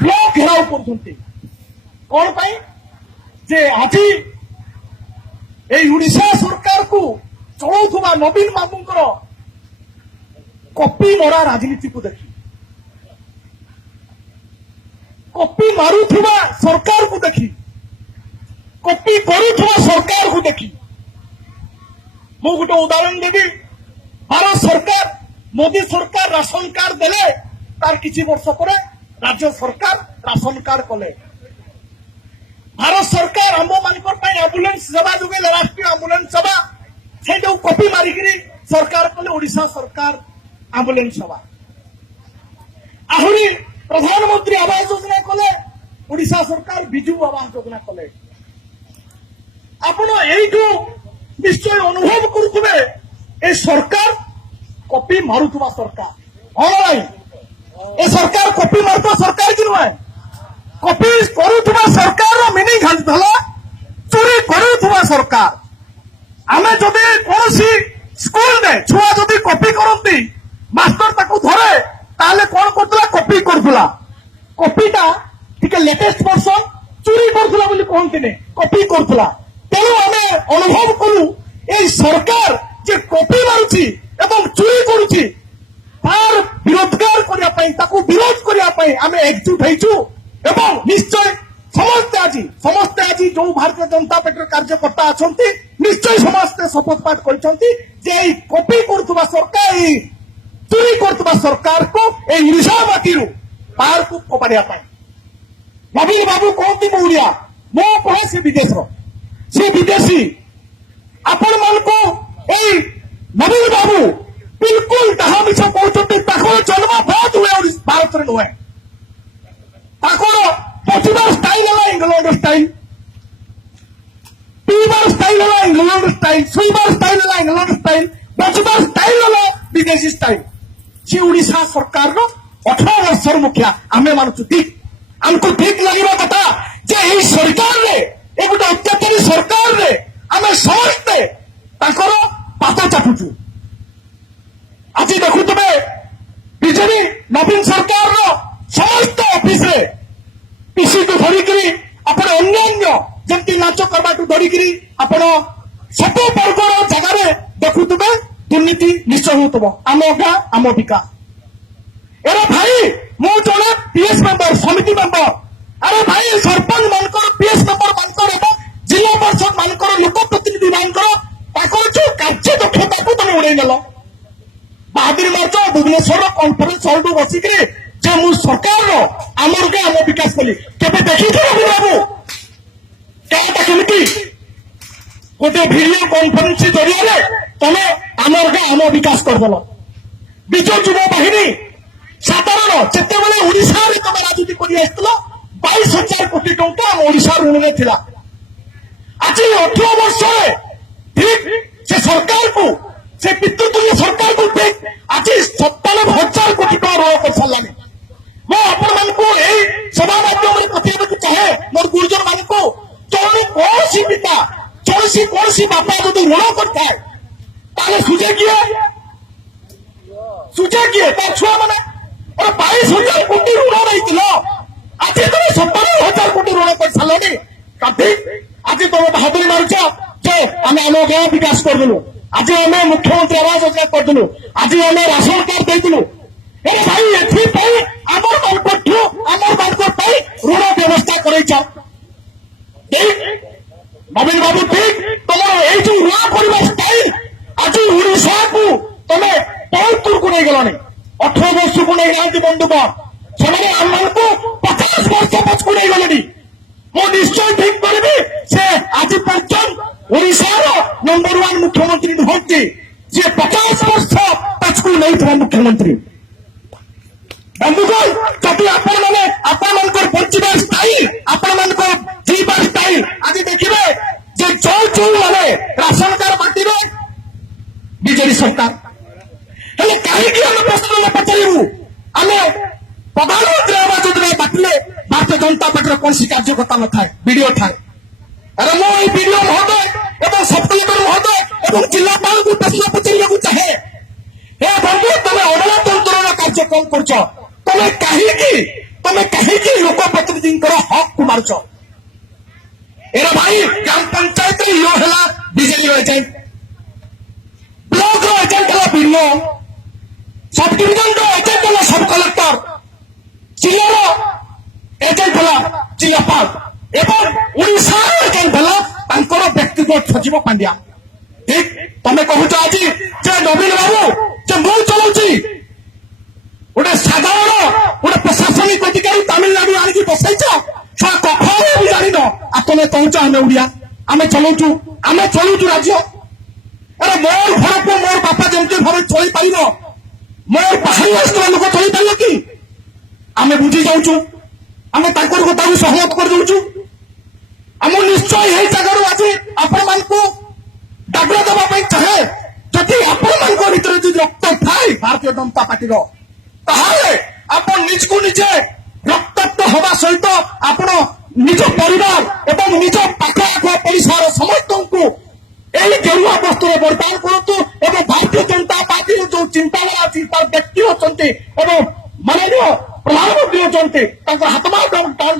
Block ଘେରାଉ କରୁଛନ୍ତି କଣ ପାଇଁ ଯେ ଆଜି এই ওড়িশা সরকারକୁ ଚଳଉଥିବା ନବୀନ ବାବୁଙ୍କର କପି ମରା ରାଜନୀତିକୁ ଦେଖି କପି ମାରୁଥିବା ସରକାରକୁ ଦେଖି କପି କରୁଥିବା ସରକାରକୁ ଦେଖି ମୁଁ ଗୋଟେ ଉଦାହରଣ ଦେବି ଭାରତ ସରକାର ମୋଦି ସରକାର ରାସନ କାର୍ଡ ଦେଲେ ତାର କିଛି ବର୍ଷ ପରେ ରାଜ୍ୟ ସରକାର ରାସନ କାର୍ଡ କଲେ भारत सरकार आम मान आंबुलांस सेवा जोगे राष्ट्रीय आंबुलांस सेवा से जो कपि मारिकी सरकार कले ओडिशा सरकार आंबुलांस सेवा आहरी प्रधानमंत्री आवास योजना कले ओडिशा सरकार बिजु आवास योजना कले आपण एठू निश्चय अनुभव करुवे ए सरकार कपि मारुवा सरकार हाँ भाई ए सरकार कपि मारुवा सरकार कि नुहे कपि करुवा सरकार मिनिंग हला चोरी करुवा सरकार आमे जदि कौन स्कूल में छुआ जदि कपि करती मास्टर ताकू धरे ताले कौन करतला कपि करतला कपिटा टिके लेटेस्ट वर्जन चोरी करतला बोली कहंतिने कपि करतला तेणु आमे अनुभव करू ए सरकार जे कपि मारुची एवं चोरी करूची तार विरोधगार करिया पई ताकू विरोध करिया पई आमे एकजुट हेचू एवं निश्चय समस्ते आज जो भारतीय जनता पार्टी कार्यकर्ता अच्छा निश्चय समस्ते शपथ पाठ कर कपि करुवा सरकार चोरी करुवा सरकार को ओडिशा माटी बाहर को फोपाड़ा नवीन बाबू कहती मो ओडिया मो कहे से विदेश से विदेशी आपण मान को नवीन बाबू बिल्कुल डाहा मिछ कहते जन्म बहुत हुए भारत में नुहे पचिबार स्टाइल है इंग्लैंड स्टाइल पीबार स्टाइल है इंग्लैंड स्टाइल सुईबार स्टाइल है इंग्लैंड स्टाइल बचबार स्टाइल है विदेशी स्टाइल सी ओडिशा सरकार 18 वर्षर मुखिया आमे मानुचु ठीक हमको ठीक लगे कथा जे एही सरकार रे ए गोटे अत्याचारी सरकार रे आमे समस्ते ताकर पाता चाटुचु आज देखु तुमे बीजेपी नवीन सरकार रो समस्त ऑफिस रे पीसी को धरिकी आपण अन्य जमती नाच करवा धरिकी आपण सब वर्गर जगार देखुवे दुर्नीति निश्चय हो आम गाँ आम विकास अरे भाई मु जड़े पीएस मेंबर समिति मेंबर अरे भाई सरपंच मानकर पीएस मेंबर मानकर जिला परिषद मानकर लोक प्रतिनिधि मानकर जो कार्य दक्षता को तुम उड़े नेल बहादुरी मार्च भुवनेश्वर कॉन्फ्रेंस हॉल बसिक जे मु सरकार आमर गाँ आम विकास कली केबे देखी रवि बाबू क्या केमिति गोटे वीडियो कॉन्फ्रेंस जरिए तमे आमर गाँ आम विकास करदेल विजु युवा बाहिनी साधारण जिते बड़े ओडिशा रे तमे राजनीति कर 22,000 कोटी टंका आम ओडिशा ऋण में थिला आज 18 वर्ष ठीक से सरकार को से पितृतुल्य सरकार को ठीक आज 57,000 कोटी टका ऋण कर सारानी मैं आपण मान को सभा माध्यम कथेबा चाहे मोर गुरुजन मान को कौन सी पिता कौन सी बापा जो ऋण करता है सुझे किए छुआ मैंने 22,000 कोटी ऋण नहीं आज तुम 57,000 कोटी ऋण कर सारे ठीक आज तुम बहादुरी मारुच जे आम आम गाँव विकास करदेलु आज आम मुख्यमंत्री आवास योजना करदेलु आज आम राशन कार्ड देलु अरे भाई एथि आमर मानकठू आमर मानक ऋण व्यवस्था कर नवीन बाबू ठीक तुम ये जो ऋण करवा स्टाइल आज ओडिशा को तुम बहुत दूर को नहीं गलानी 18 वर्ष को नहीं गलांती बंधुक से आम को 50 वर्ष पछ को नहीं गले मु निश्चय ठीक करी से आज पर्यटन ओडिशार नंबर 1 मुख्यमंत्री नुहति जे 50 वर्ष पछ को नहीं था मुख्यमंत्री बंधुगण जदि आपण बंचवा स्टाइल आपण जीवा स्टाइल आज देखिए जे जो मैंने राशन कार्ड बांटे बीजेपी सरकार हेले कहीं प्रश्न पचारू आम प्रधानमंत्री आवास योजना बांटे भारतीय जनता पार्टी कौन सी कार्यकर्ता न थाए वीडियो थाए अरे मो वीडियो महोदय एवं सब कलेक्टर महोदय एवं जिलापाल को प्रश्न पचार चाहे हे बंधु तुम अदालत तंत्र कार्यक्रम कर कहीं তুমি কাহিকি লোক প্রতিনিধিঙ্কর হক কু মারুছ এরা ভাই গ্রাম পঞ্চায়েত ইয়ে হল বিজেডি এজেন্ট ব্লক এজেন্ট হল বিডিও সব ডিভিজন এজেন্ট হল সব কলেক্টর জিলার এজেন্ট হল জিলাপাল এবং ওড়িশার এজেন্ট হল তাঁকর ব্যক্তিগত সচিব পাণ্ডিয়া ঠিক তুমি কহুছ আজ যে নবীন বাবু যে মু চলাউছি গোটে সাধারণ গোটে প্রশাসনিক অধিকারী তামিলনাড়ু আনিকি বসাইছ ছুয়া কখনো ବି ଜାଣିନ ଆଉ ତମେ କହୁଛ ଆମେ ଓଡିଆ ଆମେ ଚଲଉଛୁ ରାଜ୍ୟ ଆରେ ମୋର ଘରକୁ ମୋର ବାପା ଯେମିତି ଭାବେ ଚଳିପାରିବ ମୋର ବାହାରୁ ଆସିଥିବା ଲୋକ ଚଳିପାରିବ କି ଆମେ ବୁଝି ଯାଉଛୁ ଆମେ ତାଙ୍କର କଥାକୁ ସହମତ କରିଦଉଛୁ ଆମ ନିଶ୍ଚୟ ଏହି ଜାଗାରୁ ଆଜି ଆପଣମାନଙ୍କୁ ଡାକରା ଦେବା ପାଇଁ ଚାହେଁ ଯଦି ଆପଣମାନଙ୍କ ଭିତରେ ଯଦି ରକ୍ତ ଥାଏ ଭାରତୀୟ ଜନତା ପାର୍ଟିର ତାହେଲେ ଆପଣ ନିଜକୁ ନିଜେ ରକ୍ତାକ୍ତ ହେବା ସହିତ ଆପଣ ନିଜ ପରିବାର ଏବଂ ନିଜ ପାଖ ଆଖ ପଡ଼ିଶାର ସମସ୍ତଙ୍କୁ ଏହି ଗେରୁଆ ବସ୍ତ୍ରରେ ବର୍ତ୍ତମାନ କରନ୍ତୁ ଏବଂ ଭାରତୀୟ ଜନତା ପାର୍ଟିର ଯୋଉ ଚିନ୍ତାଧାରା ଅଛି ତାର ବ୍ୟକ୍ତି ଅଛନ୍ତି ଏବଂ ମାନନୀୟ ପ୍ରଧାନମନ୍ତ୍ରୀ ଅଛନ୍ତି ତାଙ୍କର ହାତମାଳ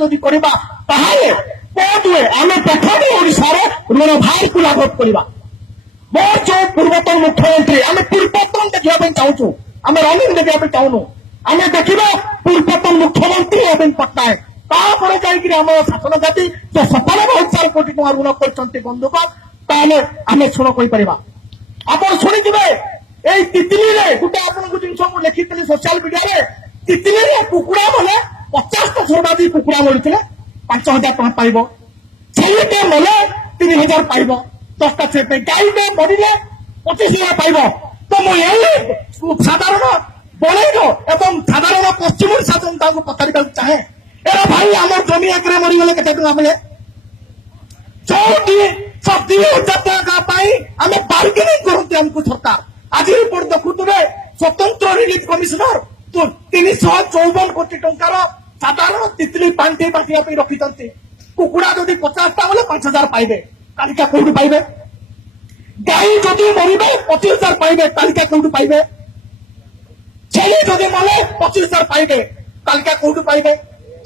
ଯଦି କରିବା ତାହେଲେ କୋର୍ଟ ହୁଏ ଆମେ ପ୍ରଥମେ ଓଡ଼ିଶାର ଋଣ ଭାରକୁ ଲାଘବ କରିବା ମୋର ଯୋଉ ପୂର୍ବତନ ମୁଖ୍ୟମନ୍ତ୍ରୀ ଆମେ ପୂର୍ବତନ ଦେଖିବା ପାଇଁ ଚାହୁଁଛୁ ଆମେ ରନିଂ ଦେଖିବା ପାଇଁ ଚାହୁଁନୁ ଆମେ ଦେଖିବା ପୂର୍ବତନ ମୁଖ୍ୟମନ୍ତ୍ରୀ ନବୀନ ପଟ୍ଟନାୟକ ତାପରେ ଯାଇକିରି ଆମର ଶାସନ ଜାତି ଯେ 57,000 କୋଟି ଟଙ୍କା ଋଣ କରିଛନ୍ତି ବନ୍ଧୁକ ତାହେଲେ ଆମେ ଶୁଣ କହିପାରିବା ଆପଣ ଶୁଣିଥିବେ ଏଇ ତିତିଲିରେ ଗୋଟେ ଆପଣଙ୍କୁ ଜିନିଷ ମୁଁ ଲେଖିଥିଲି ସୋସିଆଲ ମିଡିଆରେ ତିତିଲିରେ କୁକୁଡ଼ା ମାନେ 50ଟା ସର୍ବାଧିକ କୁକୁଡ଼ା ମରିଥିଲେ 5,000 ଟଙ୍କା ପାଇବ ଛେଳିଟେ ମଲେ 3,000 ପାଇବ 10ଟା ଛେଳି ଗାଈଟେ ମରିଲେ 25,000 ପାଇବ ତ ମୁଁ ଏଇ ସାଧାରଣ ବଣେଇର ଏବଂ ସାଧାରଣ ପଶ୍ଚିମ ଓଡ଼ିଶା ଜନତାଙ୍କୁ ପଚାରିବାକୁ ଚାହେଁ ଏରା ଭାଇ ଆମର ଜମି ଆଗରେ ମରିଗଲେ କେତେ ଟଙ୍କା ମିଳେ ଯୋଉଠି 2,000 ଟଙ୍କା ପାଇଁ ଆମେ ବାର୍ଗେନିଂ କରନ୍ତି ଆମକୁ ସରକାର ଆଜି ରିପୋର୍ଟ ଦେଖୁଥିବେ ସ୍ୱତନ୍ତ୍ର ରିଲିଫ କମିଶନର 354 କୋଟି ଟଙ୍କାର ସାଧାରଣ ତିତିଲି ପାଣ୍ଠି ବାଟିବା ପାଇଁ ରଖିଛନ୍ତି କୁକୁଡ଼ା ଯଦି 50ଟା ବୋଲେ 5,000 ପାଇବେ ତାଲିକା କୋଉଠି ପାଇବେ ଗାଈ ଯଦି ମରିବେ 25,000 ପାଇବେ ତାଲିକା କୋଉଠି ପାଇବେ ଛେଳି ଯଦି ମଲେ 25,000 ପାଇବେ ତାଲିକା କୋଉଠି ପାଇବେ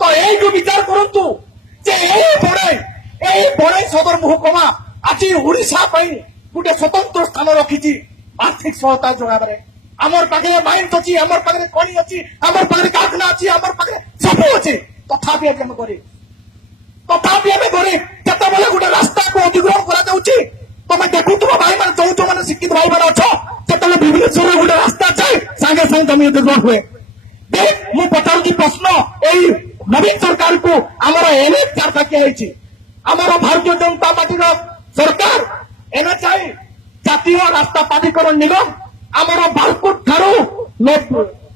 ତ এইটু বিচার করন্তু যে এই বড়াই সদর মহকুমা আজ ওড়িশা পাই গোটে স্বতন্ত্র স্থান রাখিছি আর্থিক সহায়তা যোগাবারে আমার পাখে মাইন্স অছি আমার পাখে খনি অছি আমার পাখে কারখানা অছি আমার পাখে সবু অছি তথাপি আমি করি যেতবে গোটে রাস্তাকে অতিক্রম করা যাচ্ছে তুমি দেখুথিব ভাই মানে যৌথ মানে শিক্ষিত ভাই মানে অছ যেতবে ভুবনেশ্বর গোটে রাস্তা যায় সাଙ୍ଗে সাଙ୍ଗে জমি অধিগ্রহণ হুয়ে ମୁଁ ପଚାରୁଛି ପ୍ରଶ୍ନ ଏଇ ନବୀନ ସରକାରକୁ ଆମର ଏନଏଚ 4 ଟାକିଆ ହେଇଛି ଆମର ଭାରତୀୟ ଜନତା ପାର୍ଟିର ସରକାର ଏନଏଚଆଇ ଜାତୀୟ ରାସ୍ତା ପ୍ରାଧିକରଣ ନିଗମ ଆମର ବାଲକୁଟ ଠାରୁ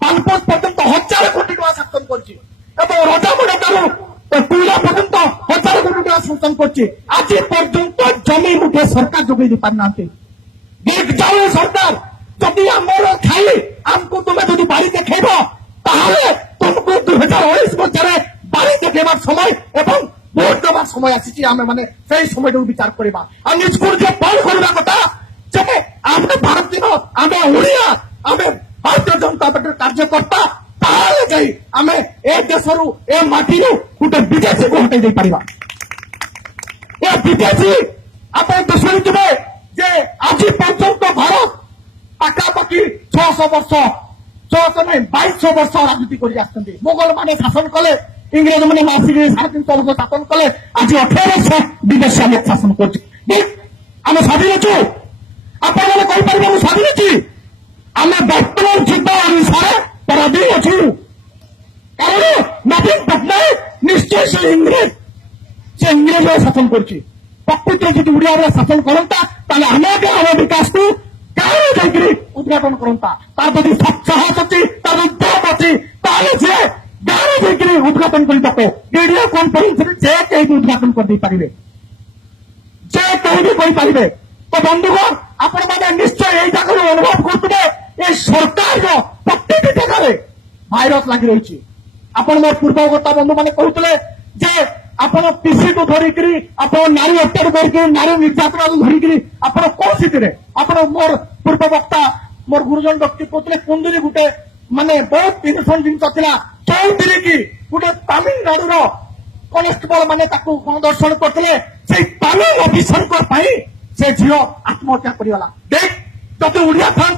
ପାନପୋଷ ପର୍ଯ୍ୟନ୍ତ 1,000 କୋଟି ଟଙ୍କା ସାଂସନ କରିଛି ଏବଂ ରଜାମୁଣ୍ଡା ଠାରୁ ଟୁଇଲା ପର୍ଯ୍ୟନ୍ତ 1,000 କୋଟି ଟଙ୍କା ସାଂସନ କରିଛି ଆଜି ପର୍ଯ୍ୟନ୍ତ ଜମି ମୁଠେ ସରକାର ଯୋଗାଇ ଦେଇ ପାରିନାହାନ୍ତି ଯାଉ ସରକାର ଯଦି ଆମର ଖାଇ ଆମକୁ ତୁମେ ଯଦି ବାড়ি ଦେଖେଇବ তাহলে তোমাকে 2019 মধ্যে বাড়ি দেখাবার সময় এবং ভোট দেবার সময় আসিছি আমি মানে সেই সময়টাও বিচার করা আর নিজকে যে বল করা কথা যে আমি ভারতীয় আমি ওড়িয়া আমি ভারতীয় জনতা পার্টির কার্যকর্তা তাহলে যাই আমি এ দেশরু এ মাটিরু গোটে বিদেশীকে হটাই দেই পারিবা এ বিদেশী আপনি তো শুনিଥିବେ যে আজি পর্যন্ত ভারত পাখাপাখি 600 বর্ষ 600 ନାହିଁ 2200 ବର୍ଷ ରାଜନୀତି କରି ଆସିଛନ୍ତି ମୋଗଲ ମାନେ ଶାସନ କଲେ ଇଂରେଜ ମାନେ ଆସିକି 350 ବର୍ଷ ଶାସନ କଲେ ଆଜି 18 ବର୍ଷ ବିଦେଶୀ ଆମେ ଶାସନ କରୁଛୁ ଆମେ ସ୍ୱାଧୀନ ଅଛୁ ଆପଣମାନେ କହିପାରିବେ ମୁଁ ସ୍ୱାଧୀନ ଅଛି ଆମେ ବର୍ତ୍ତମାନ ସୁଦ୍ଧା ଓଡ଼ିଶାରେ ପରାଧୀନ ଅଛୁ କାରଣ ନବୀନ ପଟ୍ଟନାୟକ ନିଶ୍ଚୟ ସେ ଇଂରେଜ ଶାସନ କରୁଛି ପ୍ରକୃତରେ ଯଦି ଓଡ଼ିଆରେ ଶାସନ କରନ୍ତା ତାହେଲେ ଆମେ ଆମ ବିକାଶକୁ ଗାଁରେ ଯାଇକରି ଉଦ୍ଘାଟନ କରନ୍ତା ତାର ଯଦି ସାହସ ଅଛି ତାର ଦମ ଅଛି ତାହେଲେ ସେ ଗାଁରେ ଯାଇକରି ଉଦ୍ଘାଟନ କରି ଦେଖ ଭିଡିଓ କନଫରେନ୍ସରେ ଯେ କେହି ଉଦ୍ଘାଟନ କରିଦେଇପାରିବେ ଯେ କେହି ବି କହିପାରିବେ ତ ବନ୍ଧୁଗଣ ଆପଣମାନେ ନିଶ୍ଚୟ ଏଇ ଜାଗାରୁ ଅନୁଭବ କରୁଥିବେ এই ସରକାରର ପ୍ରତ୍ୟେକ ଜାଗାରେ ଭାଇରସ ଲାଗି ରହିଛି ଆପଣ ମୋର ପୂର୍ବଗତ ବନ୍ଧୁମାନେ କହୁଥିଲେ ଯେ ଆପଣ ପିସିକୁ ଧରିକିରି ଆପଣ ନାରୀ ହତ୍ୟାରୁ ଧରିକିରି ନାରୀ ନିର୍ଯାତନାରୁ ଧରିକିରି ଆପଣ କୋଉ ସ୍ଥିତିରେ ଆପଣ ମୋର ପୂର୍ବ ବକ୍ତା ମୋର ଗୁରୁଜନ ବ୍ୟକ୍ତି କହୁଥିଲେ କୁନ୍ଦୁରି ଗୋଟେ ମାନେ ବହୁତ ଇନୋସେଣ୍ଟ ଜିନିଷ ଥିଲା चौधरी की गोटे तमिलनाडु कनेस्टेबल माने दर्शन करते से तमिल अफिसर से झील आत्महत्या करगला देख जब ओडिया था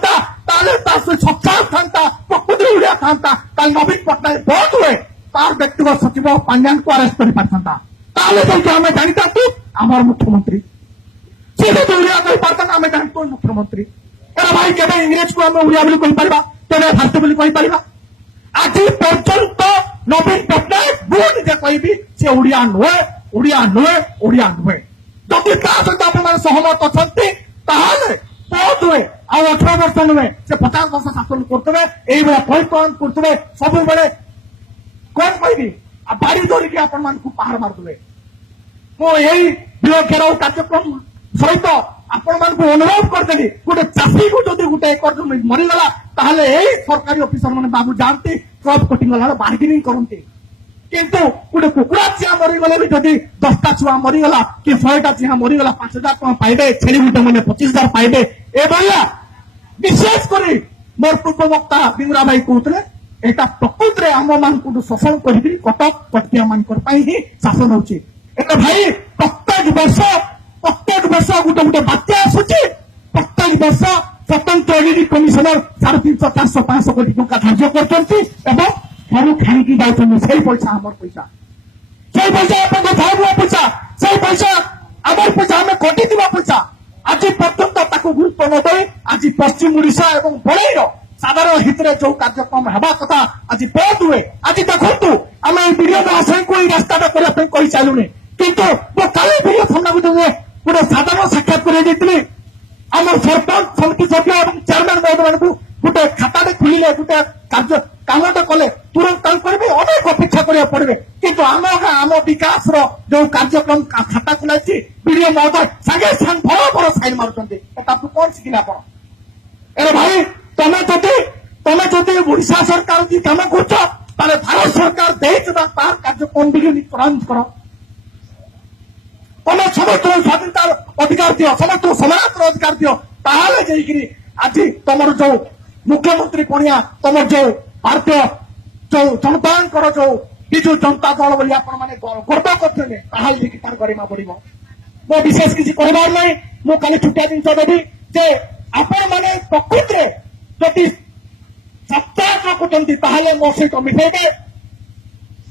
सच्चा था प्रकृति ओडिया था नवीन पट्टनायक बहुत हुए तार व्यक्तिगत सचिव पांड्यान को अरेस्ट कर आम जानता तू आम मुख्यमंत्री सी जो ओडिया कही पारता आम जानते मुख्यमंत्री एरा भाई केवे इंग्रेज को आम ओडिया बोली कहीपर केवे भारतीय बोली कहीपर आज पर्यंत नवीन पट्टनायक मु निजे कहि से ओडिया नुहे ओडिया नुहे ओडिया नुहे जदि ता सहित आप सहमत अच्छा बहुत हुए आ 18 वर्ष नुहे से 50 वर्ष शासन करते यही परिचालन करते सब कौन कहि बाड़ी धरिकी आपण मान पहाड़ मारदे मो यही घेराव कार्यक्रम सहित आपण मान अनुरोध करदेली गोटे चाषी को जब गोटे एकर मरीगला यही सरकारी ऑफिसर मैंने बाबू जाती क्रॉप कटिंग गला बार्गेनिंग करती किंतु गोटे कुकुड़ा चिया मरीगले भी जब 10टा छुआ मरीगला कि 100टा चिया मरीगला 5,000 टका पाइबे छेली गुटे मैंने 25,000 पाइबे एभलिया विशेषकर मोर पूर्व वक्ता बिंगुरा भाई कहते एटा प्रकृत रे आम मान शोषण कर कटक कटकिया मान ही शासन होची भाई प्रत्येक वर्ष गोटे गोटे बात्या आसूची प्रत्येक वर्ष स्वतंत्र ऑडिट कमिशनर 350 400 500 कोटी टका धार्य करछंती एवं सब खाई जाउछन से पैसा हमर पैसा से पैसा अपन भागवा पैसा से पैसा हमर पैसा हमें कोटी दिबा पैसा आज पर्यंत ताको गुरुत्व न दे आज पश्चिम ओडिशा एवं बड़ेर साधारण हित में जो कार्यक्रम हेबा कथा आज बहुत हुए आज देखु आम वीडियो महाशय को रास्ता करने कही चलुनी किंतु वो काली वीडियो सामना गोटे साधारण साक्षात कर आम सरपंच समिति सभ्य और चेयरमैन महोदय मान गोटे खाता खुले गोटे कार्य कामटे कले तुरंत अनेक अपेक्षा करा पड़े किंतु आम विकास जो कार्यक्रम खाता खुलाई वीडियो महोदय सागे सागे भर भर साइन मार्च कौन शिखिले आप भाई तमें जदि ओडिशा सरकार की कम कर भारत सरकार देता तार कार्यक्रम त्वरान्वित कर तमें समस्त स्वाधीनतार अधिकार दियो समस्त समाज अधिकार दियो ताकि आज तुम जो मुख्यमंत्री पणिया तुम जो भारतीय जो जनता जो विजु जनता दल बोली गर्व करते तार गरिमा बढ़ मो विशेष किसी कहबार ना मु खाली छुटिया जिन देवी जे आपण मैंने प्रकृत जदि सत्याग्रह करते मो सहित मिठेबे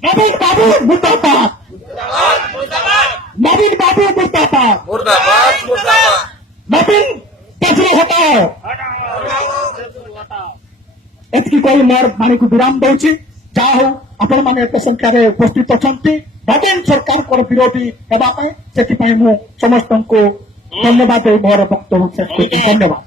नवीन बाबू मुर्दाबाद नवीन बाबू मुर्दाबाद नवीन केजरी हटाओ एतकी कही मोर वाणी को विराम दूची जहा हो आपण मैंने एत संख्यार उपस्थित अच्छा नवीन सरकार विरोधी होगापी से समस्त को धन्यवाद मोर वक्तव्य शेष कर धन्यवाद।